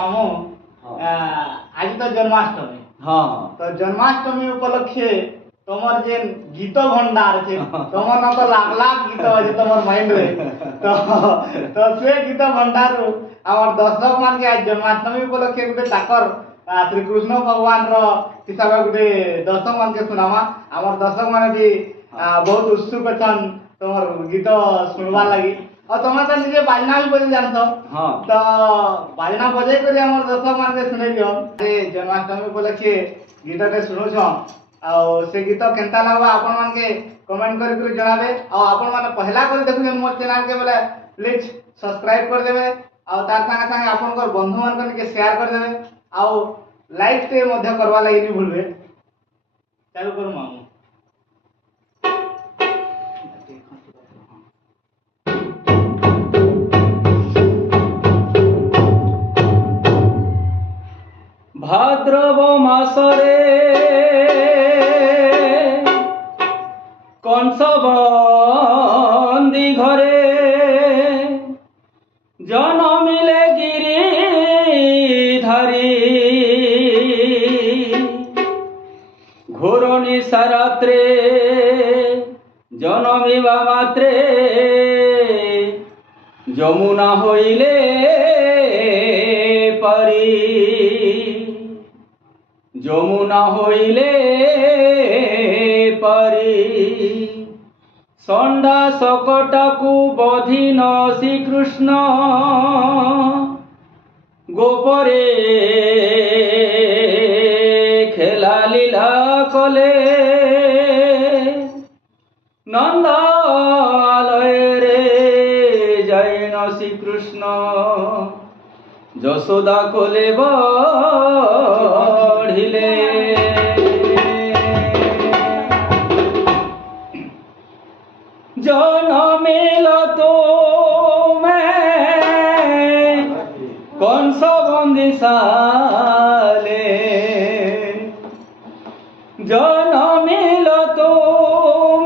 मामू आज तो जन्माष्टमी हाँ तो जन्माष्टमी उपलक्षे तमर जे गीत भंडार छे तमर न तो लाख लाख गीत अछि तमर माइंड रे तो से गीत भंडार हमर दर्शक मान के आज जन्माष्टमी उपलक्षे गुटे ताकर श्री कृष्ण भगवान रो हिसाब गुटे दर्शक मान के सुनामा हमर दर्शक माने भी बहुत उत्सुक अछन तमर गीत सुनवा लागि और तुम तो निजे बाजना भी बजे जानतो हाँ तो बाजना बजे करी हमर दर्शक मान के सुनै दियो अरे जन्माष्टमी उपलक्षे गीत के सुनो छ आ से गीत केनता लागबा आपन मान के कमेंट करी जणाबे और आपन मान पहला कर देखु मोर चैनल के बोले प्लीज सब्सक्राइब कर देबे और तार संगे संगे आपन को बंधु मान के शेयर कर देबे और लाइक ते मध्य करवा लागि नि भूलबे चालू करू मामू भाद्रव मासरे कंस बंदी घरे जनमिले गिरिधारी घोर निशारात्रे जनमिवा मात्रे यमुना होइले परी যমুনা হইলে পারি ষণ্ডা সকটাকু বধিন শ্রীকৃষ্ণ গোপরে খেলা লীলা কলে নন্দালয়ে রে যাইন শ্রীকৃষ্ণ যশোদা কোলে बढ़िले जनमिल तो मैं कंस बंदिशाले जनमिल तो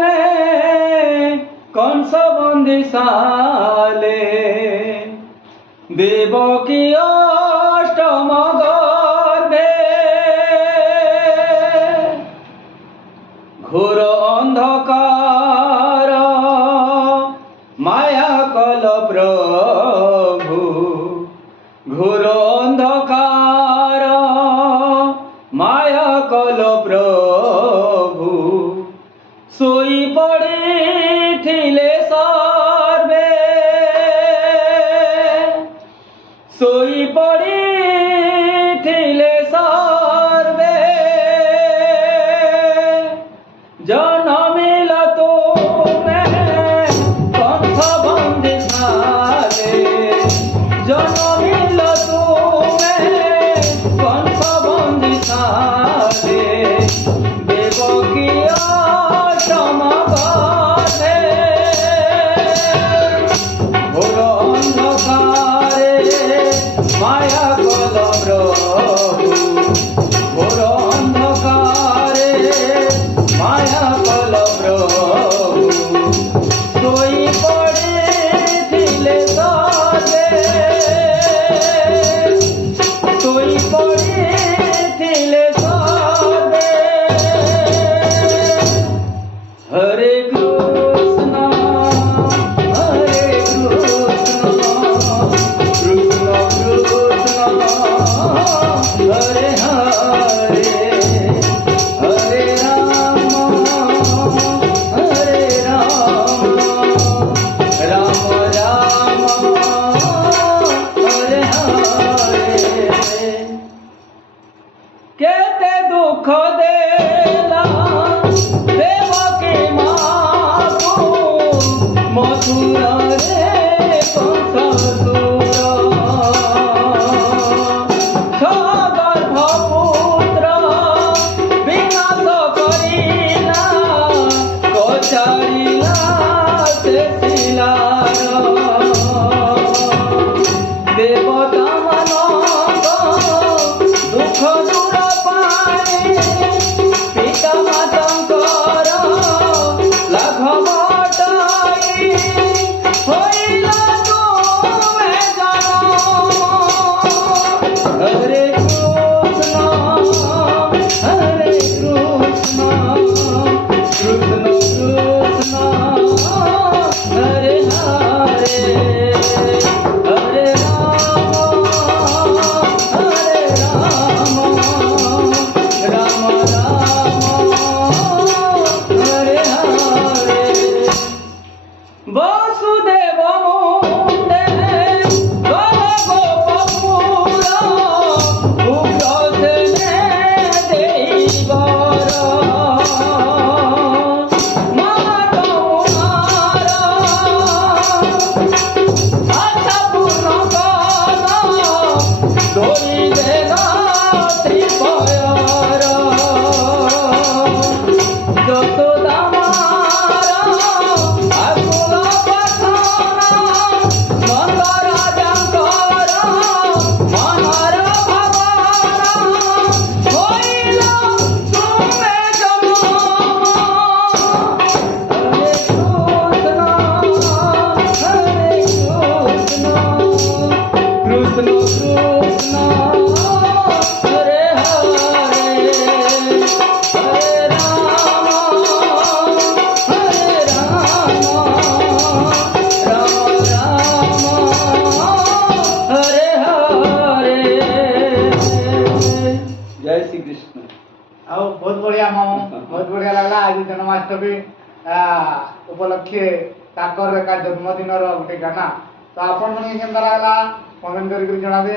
मैं कंस बंदिशाले देवकी अष्टम गर्भे घोर अंधकार माया कल प्रभु घोर अंधकार माया कल प्रभु सोई पड़े सर्वे सोई पड़ी थिले सर्वे जनमिल तो मैं कंस बंदिशाले जनमिल तो मैं कंस बंदिशाले देवकी अष्टम गर्भे घोर अंधकारे माया कल प्रभु घोर अंधकारे माया कल प्रभु सोई पड़े थिले सर्वे सोई पड़े थिले सर्वे हरे कृष्ण हरे कृष्ण कृष्ण कृष्ण हरे हरे हरे राम राम राम हरे हरे केते दुख देला देवकी माँ मथुरा रे कंससुर गर्भपुत्र विनाश करिला कचारिला से शिलार देवता मान दुख दूर पाए କରିଦେଲା ଶ୍ରୀପୟର ଯଶୋଦା ମାର ଆକୁଳ ପଠନ ନନ୍ଦ ରାଜାଙ୍କର ମନର ଭାବନା ହୋଇଲ ତୁମେ ଜନ୍ମ ହରେ କୃଷ୍ଣ କୃଷ୍ଣ କୃଷ୍ଣ ହରେ ହରେ ହରେ ରାମ ରାମ ହରେ ହରେ। ଜୟ ଶ୍ରୀ କୃଷ୍ଣ। ଆଉ ବହୁତ ବଢିଆ ମାମୁ, ବହୁତ ବଢିଆ ଲାଗଲା। ଆଜି ଜନ୍ମାଷ୍ଟମୀ ଉପଲକ୍ଷେ ତାଙ୍କର ଏକା ଜନ୍ମଦିନର ଗୋଟେ ଗାନା। ତ ଆପଣ କେନ୍ତା ଲାଗଲା କମେଣ୍ଟ କରିକି ଜଣାବେ।